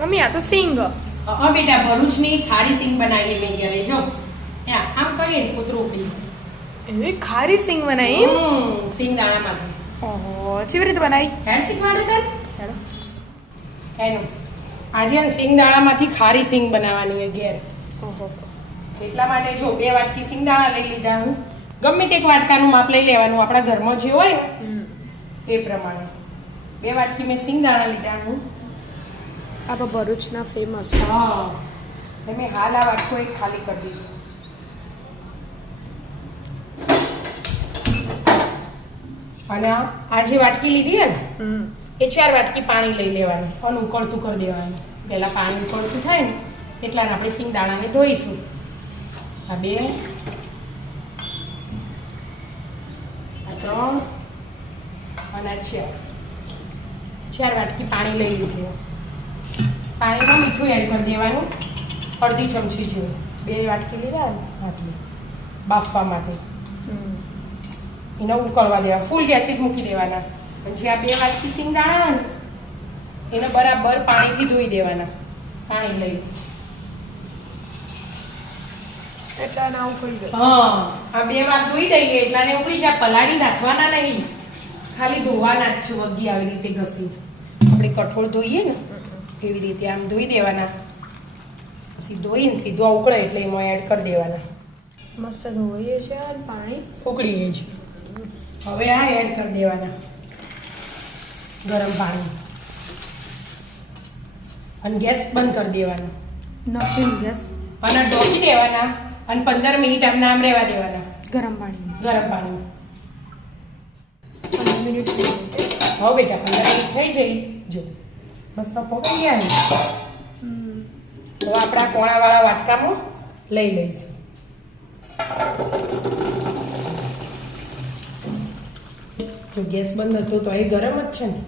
Mummy આ તો સિંગ. બેટા ભરૂચની ખારી સિંગ બનાવીએ મેં ઘરે જો આમ કરીએ ને કૂતરું ઉપડી એવી ખારી સિંગ બનાવી? સિંગ દાણામાંથી. ઓહો, કેવી રીતે બનાવી? હેડ શીખવાડું તને એનું આજે સિંગ દાણામાંથી ખારી સિંગ બનાવવાની હોય ઘેર. ઓહો, એટલા માટે જો 2 વાટકી સિંગ દાણા લઈ લીધા હું. ગમે તે એક વાટકાનું માપ લઈ લેવાનું આપણા ઘરમાં જે હોય ને એ પ્રમાણે. 2 વાટકી મેં સિંગ દાણા લીધા હું. આ તો ભરૂચના ફેમસ. હા મેં હાલ આ વાટકો એક ખાલી કરી દીધું. અને આ જે વાટકી લીધી હે ને એ 4 વાટકી પાણી લઈ લેવાનું અને ઉકળતું કરી દેવાનું. પહેલા પાણી ઉકળતું થાય ને એટલા આપણે સિંગ દાણાને ધોઈશું. આ 2 આ 3 અને આ 4 વાટકી પાણી લઈ લીધું. પાણીમાં મીઠું એડ કરી દેવાનું અડધી ચમચી જેવું. 2 વાટકી લીધા ને આટલી બાફવા માટે એને ઉકળવા દેવા. ફૂલ ગેસ જ મૂકી દેવાના. પછી આ 2 વાટકી સિંગ દાણા ને એને બરાબર પાણીથી ધોઈ દેવાના. પાણી લઈ એટલા ના ઉકળી જશે. હા આ 2 વાર ધોઈ દઈએ એટલાને ઉકળી જાય. પલાળી નાખવાના નહીં, ખાલી ધોવાના જ છે. વગી આવી રીતે ઘસી આપણે કઠોળ ધોઈએ ને એવી રીતે આમ ધોઈ દેવાના. પછી ધોઈને સીધું ઉકળે એટલે એમાં એડ કરી દેવાના. મસ્ત ધોઈએ છે પાણી ઉકળીએ છે. હવે આ એડ કરી દેવાના ગરમ પાણી અને ગેસ બંધ કરી દેવાનો. નફીન ગેસ અને ઢોકી દેવાના અને 15 મિનિટ આમને આમ રહેવા દેવાના ગરમ પાણી. ગરમ પાણીમાં. 15 મિનિટ. હવે બેટા 15 મિનિટ થઈ જઈ જો મસ્ત પોકાઈ ગયા ને. તો આપણા કોણાવાળા વાટકામાં લઈ લઈશું. તો ગેસ બંધ હતો તો એ ગરમ જ છે ને.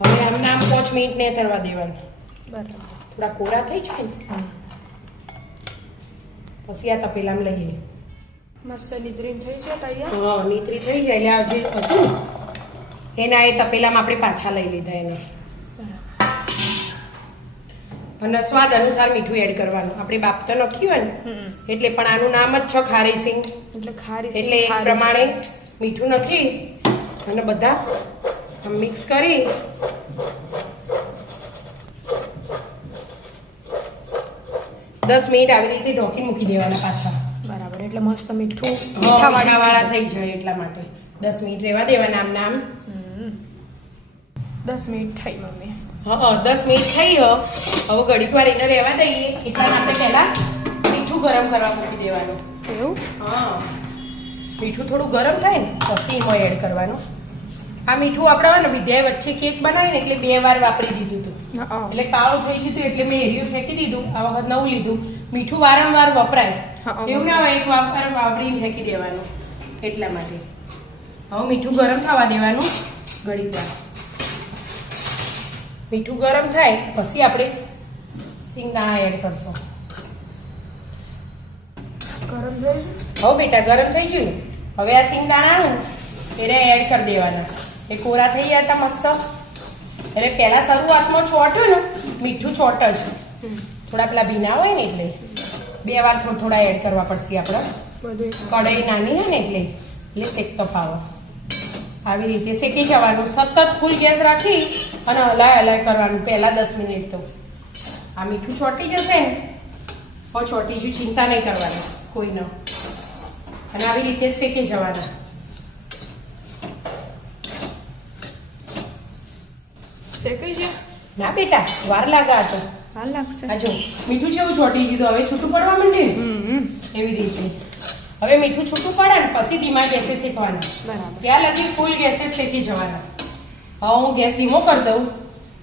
હવે આમને આમ 5 મિનિટ ને તરવા દેવાનું. બરાબર. થોડા કોરા થઈ જાય ને પછી આ તપેલામાં લઈએ. મસ્ત નીતરીને થઈ છે તૈયાર. હા નીતરી થઈ જાય એટલે આ જે હતું એના એ તપેલામાં આપણે પાછા લઈ લીધા એને. અને સ્વાદ અનુસાર મીઠું એડ કરવાનું. આપણે બાપ તો નાખ્યું હોય ને એટલે પણ આનું નામ જ છે ખારી સિંગ એટલે ખારી એટલે એ પ્રમાણે મીઠું નાખી અને બધા મિક્સ કરી દસ મિનિટ આવી રીતે ઢોકી મૂકી દેવાના પાછા. બરાબર. એટલે મસ્ત મીઠું મીઠાવાળા થઈ જાય એટલા માટે 10 મિનિટ રહેવા દેવાના આમ નામ. 10 મિનિટ થઈ મમ્મી. હા 10 મિનિટ થઈ. હવે ઘડીક વાર એને રહેવા દઈએ એટલા માટે પહેલા મીઠું ગરમ કરવા મૂકી દેવાનું. એવું? હા મીઠું થોડું ગરમ થાય ને પછી એમાં એડ કરવાનું. આ મીઠું આપણે ને વિદ્યાએ વચ્ચે કેક બનાવીને એટલે 2 વાર વાપરી દીધું હતું એટલે કાળો થઈ ગયું હતું એટલે મેં એરિયું ફેંકી દીધું. આ વખત નવું લીધું. મીઠું વારંવાર વપરાય એવું ના હોય એક વાર વાપરીને ફેંકી દેવાનું એટલા માટે. હવે મીઠું ગરમ થવા દેવાનું ઘડીક વાર. મીઠું ગરમ થાય પછી આપણે સિંગદાણા એડ કરશું. ગરમ થઈ ગયું? હવે બેટા ગરમ થઈ ગયું ને હવે આ સિંગદાણા આવે ને એને એડ કરી દેવાના. એ કોરા થઈ ગયા હતા મસ્ત. એટલે પહેલા શરૂઆતમાં ચોટ્યું ને મીઠું ચોટ જ થોડા પેલા ભીના હોય ને એટલે 2 વાર થોડા એડ કરવા પડશે આપણે. બધું કઢાઈ નાની હોય ને એટલે શેકતો પાવો. આવી રીતે શેકી જવાનું. સતત ફૂલ ગેસ રાખી અને હલાય કરવાનું પહેલા 10 મિનિટ. તો આ મીઠું ચોટી જશે ને હવે ચોટી જયું ચિંતા નહીં કરવાની કોઈ ન. અને આવી રીતે શેકી જવાના. શેકાઈ છે? ના બેટા વાર લાગા તો વાર લાગશે. આ જો મીઠું જેવું ચોટી ગયું હવે છૂટું પડવા માંડ્યું એવી રીતે. હવે મીઠું છૂટું પડે ને પછી ધીમા ગેસે શેકવાના. બરાબર. ત્યાં લગી ફૂલ ગેસે શેકી જવાના. હવે હું ગેસ ધીમો કરી દઉં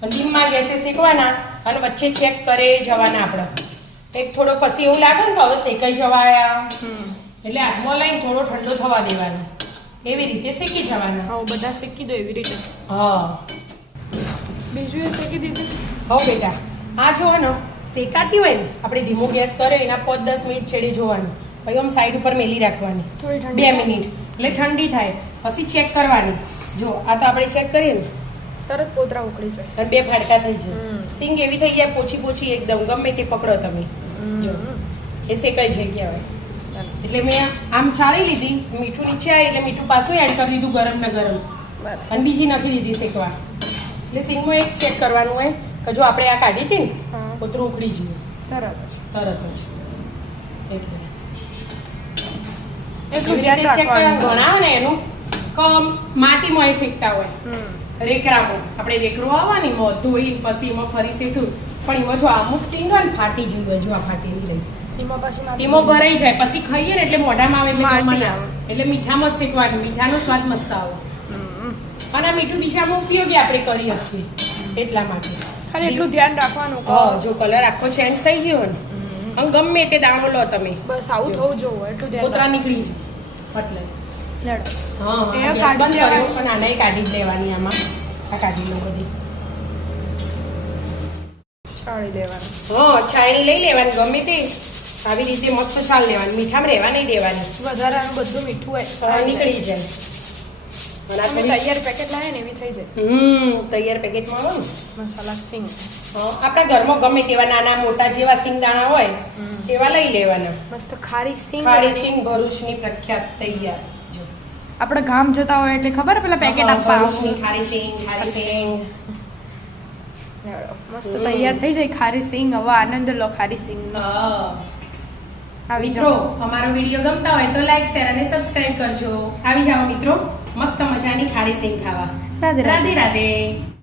અને ધીમા ગેસે શેકવાના અને વચ્ચે ચેક કરે જવાના આપણે. એક થોડો પછી એવું લાગે ને કે હવે શેકાઈ જવાયા એટલે હાથમાં લઈને થોડો ઠંડો થવા દેવાનો. એવી રીતે શેકી જવાના. હા બધા શેકી દો એવી રીતે. હા બીજું એ શેકી દીધું. હવે બેટા આ જો ને શેકાતી હોય ને આપણે ધીમો ગેસ કર્યો એના 5-10 મિનિટ છેડી જોવાનું. પછી આમ સાઈડ ઉપર મેલી રાખવાની થોડી ઠંડી 2 મિનિટ એટલે ઠંડી થાય પછી ચેક કરવાની. જો આ તો આપણે ચેક કરીએ ને તરત પોતરા ઉકળી જાય. અને 2 ફાડકા થઈ જાય. હમ. સિંગ એવી થઈ જાય પોચી પોચી એકદમ ગમે તે પકડો તમે જો એ શેકાઈ જાય કહેવાય. એટલે મેં આમ ચાળી લીધી, મીઠું નીચે આવે એટલે મીઠું પાછું એડ કરી દીધું ગરમ ને ગરમ, બરાબર. અને બીજી નાખી દીધી શેકવા. એટલે સિંગમાં એક ચેક કરવાનું હોય કે જો આપણે આ કાઢી હતી ને હા. પોતરું ઉકળી ગયું તરત તરત જ. એટલે એટલું એવી ધ્યાન રીતે check કરવાનું. રાખવાનું. ઘણા ને એનું કમ માટીમાં એ શેકતા હોય, હમ. રેકરામાં આપણે રેકરો આવવાની મોં ધોઈ પછી એમાં ફરી શેક્યું, પણ એમાં જો અમુક સિંગ હોય ને ફાટી જવું હોય, જો આ ફાટેલી રહી એમાં પછી માટી એમાં ભરાઈ જાય, પછી ખાઈએ ને એટલે મોઢામાં આવે એટલે માટી ગમે ના. આવે. એટલે મીઠામાં જ શેકવાનું, મીઠાનો સ્વાદ મસ્ત આવે. હમ. અને આ મીઠું બીજામાં ઉપયોગી આપણે કરી શકીએ એટલા માટે. ખાલી એટલું ધ્યાન રાખવાનું કે હા, જો કલર આખો ચેન્જ થઈ ગયો ને અને ગમે તે દાણો લો તમે બસ આવું થવું જોવું એટલું ધ્યાન પોતરા નીકળી જાય એટલે લેડો. હા એ ગેસ કાઢી બંધ કર્યો, લેવાની. પણ આને કાઢી જ લેવાની. આમાં આ કાઢી લો બધી. છાળી લેવાનું. હા, છાયણી લઈ લેવાની ગમે તે આવી રીતે મસ્ત છાલ લેવાની, મીઠામાં રહેવા નહીં દેવાની. વધારાનું બધું મીઠું હોય નીકળી જાય. અને આ તમે થોડી- તૈયાર પેકેટ લાવે ને એવી થઈ જાય તૈયાર પેકેટમાં હોય ને. મસાલા સિંગ. આપણા ઘરમાં ગમે તેવા નાના મોટા જેવા સિંગદાણા હોય એવા લઈ લેવાના. મસ્ત ખારી સિંગ. ખારી સિંગ ભરૂચની પ્રખ્યાત તૈયાર. જો. આપણે ગામ જતા હોય એટલે ખબર પેલા પેકેટ હા, આપવા ભરૂચની ખારી સિંગ, ખારી સિંગ. મસ્ત તૈયાર થઈ જાય ખારી સિંગ. હવે આનંદ લો ખારી સિંગ હા. આવી મિત્રો જાઓ. અમારો વિડીયો ગમતા હોય તો લાઈક શેર અને સબસ્ક્રાઇબ કરજો. આવી જાઓ મિત્રો મસ્ત મજાની ખારી સિંગ ખાવા. રાધે રાધે. રાધે રાધે.